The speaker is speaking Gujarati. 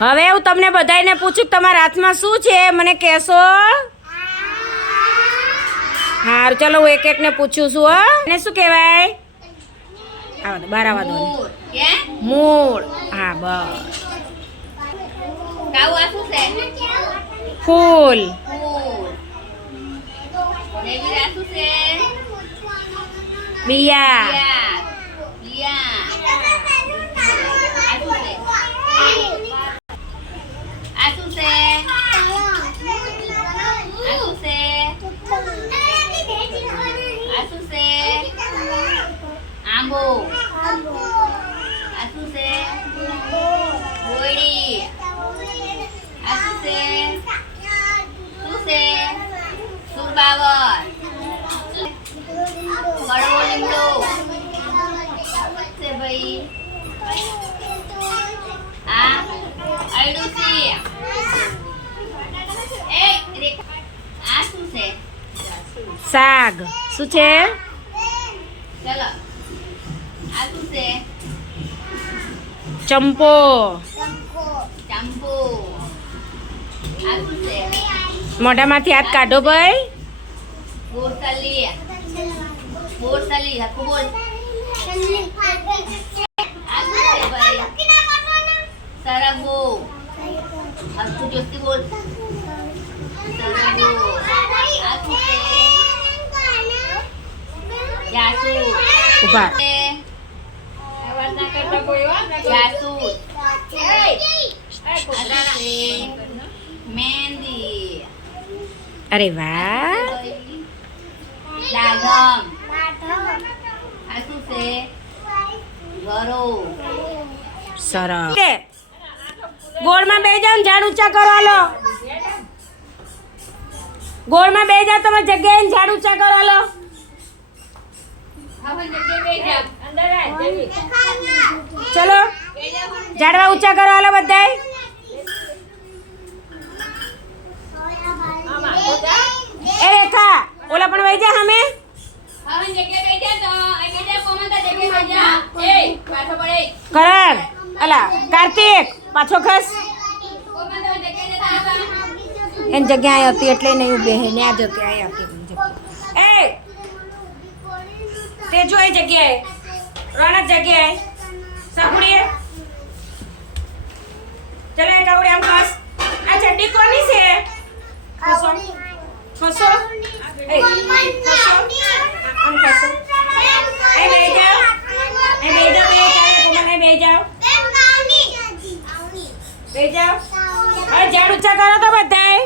હવે હું તમને બધાને પૂછું કે તમારા હાથમાં શું છે મને કહેશો? હારું ચલો હું એક એકને પૂછું છું હો. એને શું કહેવાય? આવા દો બહાર આવવા દો. મૂળ. હા બસ. કાઉ આ શું છે? ફૂલ. દેવી આ શું છે? બિયા. બિયા. આ શું છે? આંબો. આ શું છે? ગોળી. આ શું છે? સુરબાવર. કડવો લીમડો. છે ભાઈ આ અરડુસી. આ શું છે? શાક. શું છે? ચલો આ શું છે? ચંપો. ચંપો. આ શું છે? મોઢામાંથી હાથ કાઢો ભાઈ. બોરસલી. બોરસલી હકુ બોલ. આ શું છે ભાઈ? સરગવો. હકુ જોસ્તી બોલ. સરગવો. આ શું છે? જાસૂદ. ઉભા. જાસૂદ. મહેંદી. અરે વાહ. દાગમ. આ શું છે? ગરો. સરસ. ગોળમાં બે જાવ ઝાડ ઊંચા કરો હાલો. ગોળમાં બે જાવ તમારી જગ્યાએ ઝાડ ઊંચા કરો હાલો. ચલો ઝાડવા ઊંચા કરો હાલો બધાય. એ રેખા ઓલા પણ વહી જા સામે. કરણ અલા કાર્તિક પાછો ખસ. એની જગ્યાએ હતી એટલે નહીં ઉભે હે ને આ જગ્યાએ હતી. એ તે જો એ જગ્યાએ રોનક જગ્યાએ સાંભળીએ. ચલે કાવડે આમ ખસ. આ ચડ્ડી કોની છે? ખસો ખસો. એ ખસો આમ ખસો. એ બેહી જાઓ. એ બેહી જાઓ. બે ચાલે કોમલ એ બેહી જાઓ. બેહી જાઓ. હવે ઝાડ ઊંચા કરો તો બધાય.